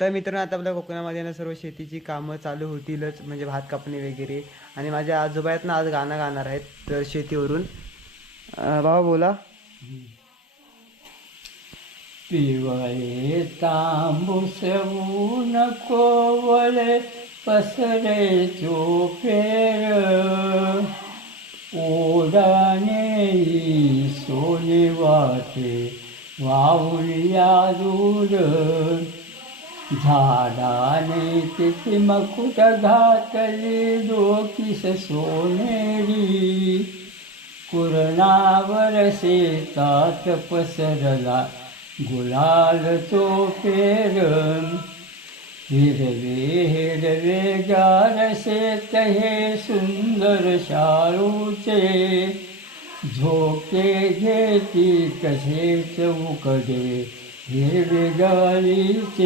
तर मित्रांनो, आता आपल्या कोकणामध्ये ना सर्व शेतीची कामं चालू होतीलच, म्हणजे भात कापणी वगैरे. आणि माझे आजोबा आहेत ना, आज गाणं गाणार आहेत तर शेतीवरून. बाबा बोला. पिवळे तांबूस ऊन कोवळे पसरे चोपेर ओढाने सोने वाटे वाहुल्या दूर झाडाने तिथे मकुट घातली डोकीस सोनेरी कुरणावर शेतात पसरला गुलाल तो पेर हिरवे हिरवे गार शेत हे सुंदर शाळूचे झोके घेती कसे चौकडे हिरवे गालीचे